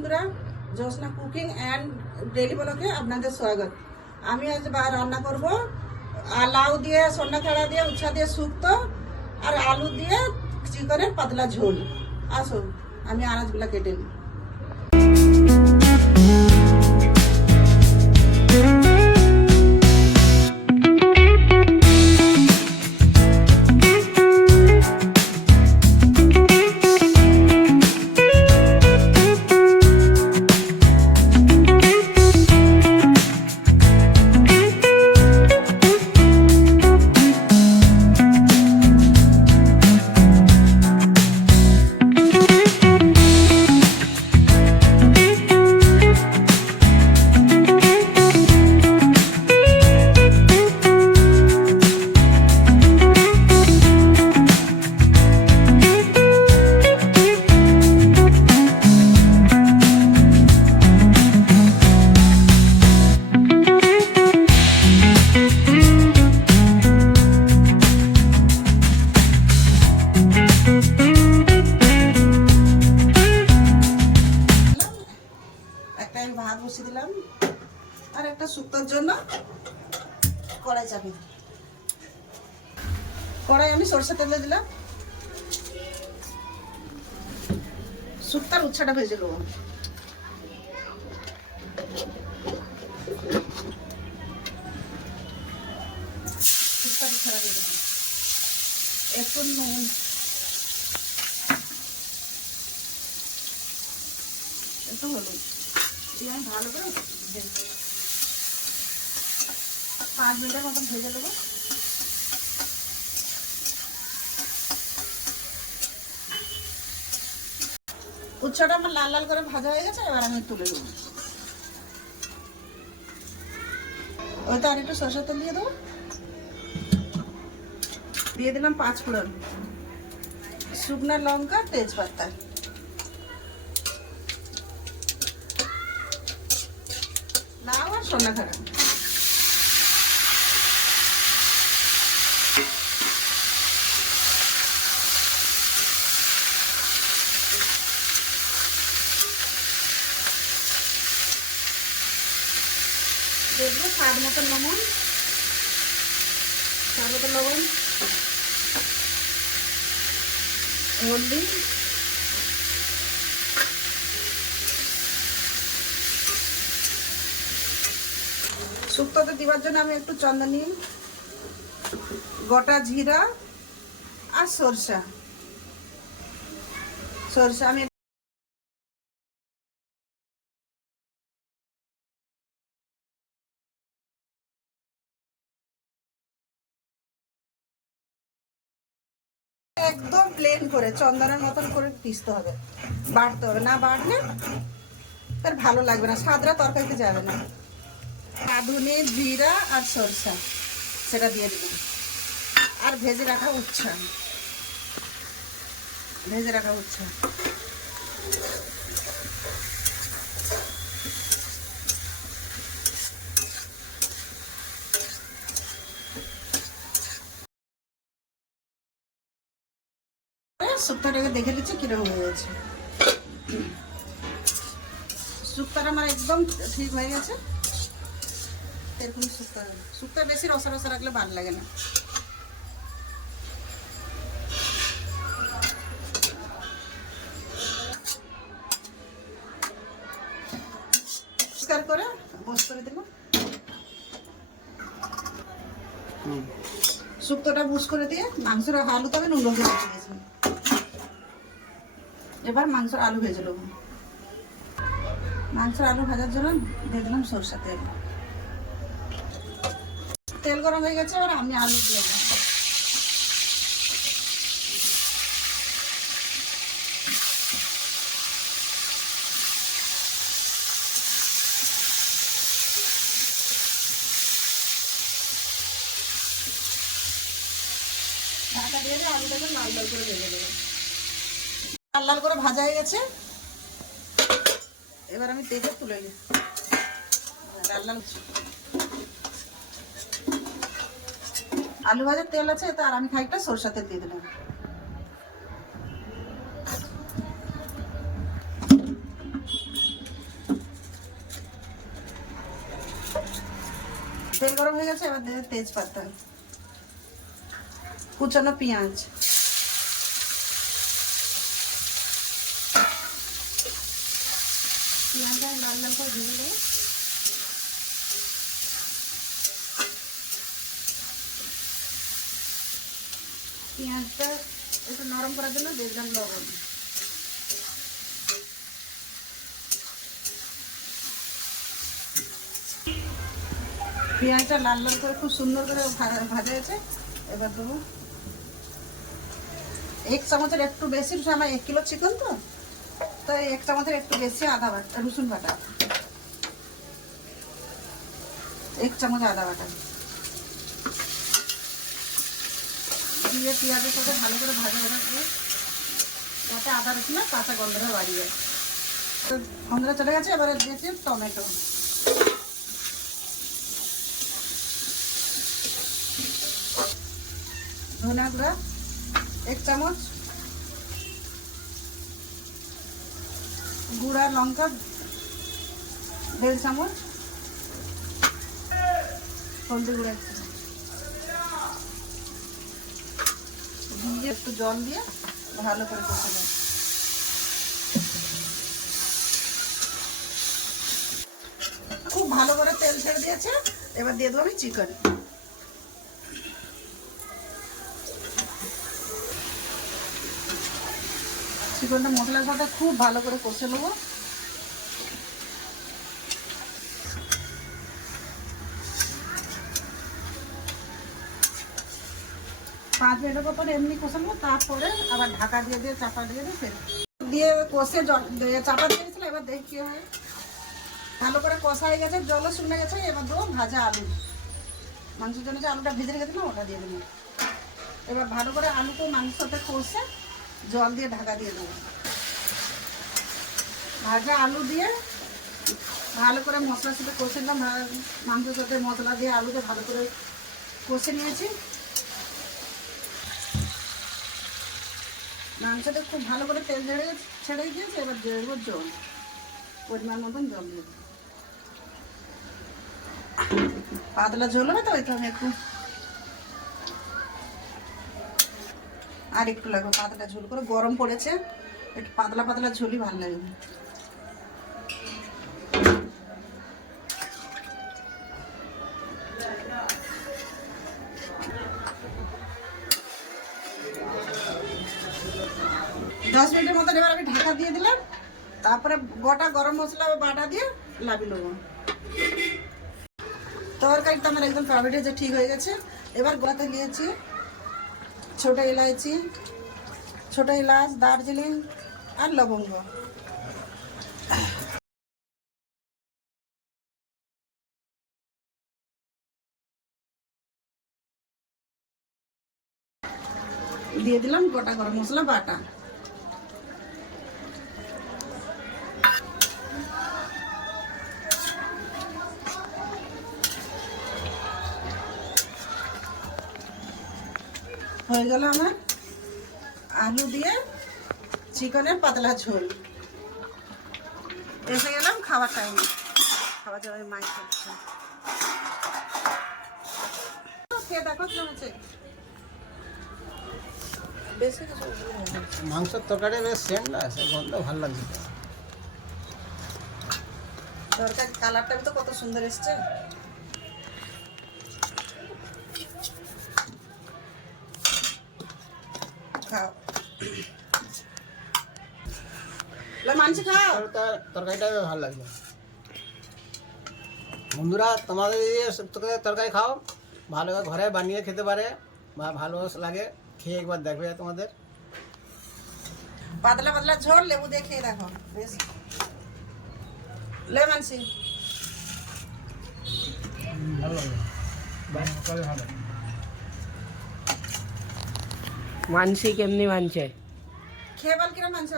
বন্ধুরা, জোসনা cooking and daily ব্লকে আপনাদের স্বাগত। আমি আজ রান্না করব লাউ দিয়ে, সন্না খেড়া দিয়ে, উচ্ছা দিয়ে শুক্ত আর আলু দিয়ে চিকনের পাতলা ঝোল। আসুন আমি আনাজগুলো কেটে নিই। কড়াই চাপি কড়াই আমি সরষে তেলে দিলাম। শুক্তার উচ্ছাটা ভেজে নেব দেবো একটু নুন। একটু হলুদ। দিয়ে আমি ভালো করে ভেজে। পাঁচ মিনিটের মতন ভেজে দেবো উচ্ছটা আমার লাল লাল করে ভাজা হয়ে গেছে, এবার আমি তুলে দেবো ওই তো আর একটু সরষের তেল দিয়ে দেবো। দিয়ে দিলাম পাঁচ ফোড়ন। শুকনো লঙ্কা, তেজপাতা। লাউ আর সোনা খারাপ দেখব স্বাদ মতো লবণ। স্বাদ মতো লবণ। হলদি শুক্তোতে দিবার জন্য আমি একটু চন্দনী, গোটা জিরা আর সরষা। সরষা আমি একদম প্লেন করে, চন্দনের মতন করে পিসতে হবে। বাড়তে হবে। না বাড়লে তার ভালো লাগবে না। সাদরা তরকারিতে যাবে না। রাঁধুনি জিরা আর সরষা। সেটা দিয়ে দিবেন আর ভেজে রাখা উচ্ছা। ভেজে রাখা উচ্ছা। শুক্তাটাকে দেখে নিচ্ছি কীরকম হয়েছে শুক্তাটা আমার একদম ঠিক হয়ে গেছে। এরকম শুক্তা শুক্তা বেশি রসা রসা রাখলে ভালো লাগে না। পরিষ্কার করে বস করে দিলাম শুক্তোটা বুস করে দিয়ে মাংসটা আলু তবে নুন দিয়ে দিয়েছি। এবার মাংসের আলু ভেজে নেব। মাংসের আলু ভাজার জন্য দিয়ে দিলাম সরষা তেল। তেল গরম হয়ে গেছে, এবার আমি আলু দিয়ে দেবো। আলুটাকে লাল লাল করে ভেজে দেবো লাল লাল করে ভাজা হয়ে গেছে। এবার আমি তেজে তুলে নিই। লাল লাল আলু ভাজার তেল আছে তার আমি খানিকটা সরষা তেল দিয়ে দিলাম। তেল গরম হয়ে গেছে, এবার তেজপাতা। কুচানো পেঁয়াজ। পেঁয়াজটা একটু নরম করার জন্য দিয়ে দিলাম লবণ। পেঁয়াজটা লাল লাল করে খুব সুন্দর করে ভাজা হয়েছে, এবার দেবো। এক চামচের একটু বেশি আমার এক কিলো চিকেন তো তো এই এক চামচের একটু বেশি আদা বাটা, রসুন বাটা। এক চামচ আদা বাটা। দিয়ে পেঁয়াজের সাথে ভালো করে ভাজা ভাজা দিয়ে যাতে আদা রসুনের কাঁচা গন্ধটা বাড়ি যায় তো গন্ধটা চলে গেছে, এবারে দিয়েছি টমেটো। ধনে গুঁড়া, এক চামচ। গুঁড়া লঙ্কা, দেড় চামচ। হলদি গুঁড়া। এক চামচ দিয়ে একটু জল দিয়ে ভালো করে কষে নেব। খুব ভালো করে তেল ছেড়ে দিয়েছে। এবার দিয়ে দেবো আমি চিকেন। চিকেনটা মশলার সাথে খুব ভালো করে কষে নেব। পাঁচ মিনিটের পর, এমনি কষাবো, তারপরে আবার ঢাকা দিয়ে দিয়ে চাপা দিয়ে দিয়ে ফের দিয়ে কষে জল চাপা দিয়ে দিয়েছিল এবার দেখি কি হয়। ভালো করে কষা হয়ে গেছে, জলও শুনে গেছে, এবার দেবো ভাজা আলু। মাংসের জন্য যে আলুটা ভেজে রেখেছিলাম ওটা দিয়ে দেবো। এবার ভালো করে আলুকে সাথে কষে জল দিয়ে ঢাকা দিয়ে দেবো। ভাজা আলু দিয়ে ভালো করে মশলার সাথে কষে নিলাম মাংসের সাথে মশলা দিয়ে আলুকে ভালো করে কষে নিয়েছি। মাংসটা খুব ভালো করে তেল ঝেড়ে ছেড়ে দিয়েছে, এবার দেবো জল। পরিমাণ মতন জল দিয়ে পাতলা ঝোল হবে তো আমি একটু আর একটু লাগবে, পাতলা ঝোল করে, গরম পড়েছে, একটু পাতলা পাতলা ঝোলই ভালো লাগবে। দিয়ে দিলাম। তারপরে গোটা গরম মশলা বাটা দিয়ে লাবি নেব। তরকারিটা আমার একদম কাবাডি হয়েছে, ঠিক হয়ে গেছে। এবার গোলাতে নিয়েছি ছোট এলাচি ছোট এলাচ দার্জিলিং আর লবঙ্গ। দিয়ে দিলাম গোটা গরম মশলা, বাটা। হয়ে গেল আমার আলু দিয়ে চিকেনের পাতলা ঝোল। এসে গেলাম খাবার টাইমে খাবার যাবে মাই করছে মাংসের তরকারি বেশ সেন্ট না সে গন্ধ ভালো লাগছে তরকারি কালারটা তো কত সুন্দর এসছে। খাও লে, মানছি খাও তরকা- তরকারিটা বেশ ভালো লাগছে বন্ধুরা তোমাদের যদি এসব তরকারি- তরকারি খাও ভালো করে ঘরে বানিয়ে খেতে পারে বা ভালো লাগে খেয়ে একবার দেখবে তোমাদের পাতলা পাতলা ঝোল লেবু দিয়ে খেয়ে দেখো বেশ লে মানসি ভালো লাগবে ভালো মানসি কেমনি মানছে? খেয়ে বল কিরম মানছে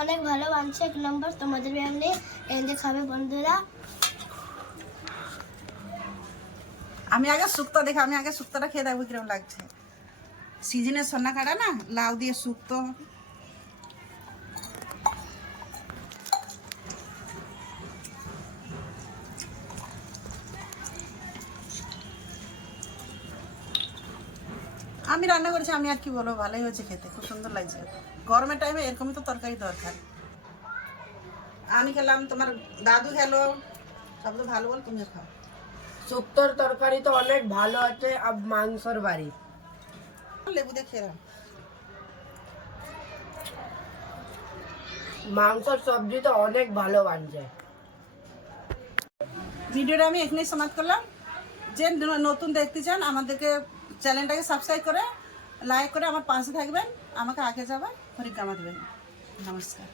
অনেক ভালো মানছে এক নম্বর তোমাদের ব্যায়ামে এনে খাবে বন্ধুরা। আমি আগে শুক্তো দেখে আমি আগে শুক্তোটা খেয়ে দেখব কীরকম লাগছে। সিজনের সন্না কাটা না লাউ দিয়ে শুক্তো। আমি রান্না করেছি আমি আর কি বলব? ভালোই হয়েছে খেতে খুব সুন্দর লাগছে। গরমের টাইমে এরকমই তো তরকারি দরকার। আমি খেলাম তোমার দাদু খেলো সব তো ভালো বল তুমি খাও। শুক্তোর তরকারি তো অনেক ভালো আছে আর মাংসর বাড়ি। লেবু দিয়ে খেলাম মাংসর সবজি তো অনেক ভালো বানছে। ভিডিওটা আমি এখানেই সমাপ্ত করলাম। যে নতুন দেখতে চান আমাদেরকে চ্যানেলটাকে সাবস্ক্রাইব করে লাইক করে আমার পাশে থাকবেন আমাকে আগে যাবেন পরিক্রমা দেবেন। নমস্কার।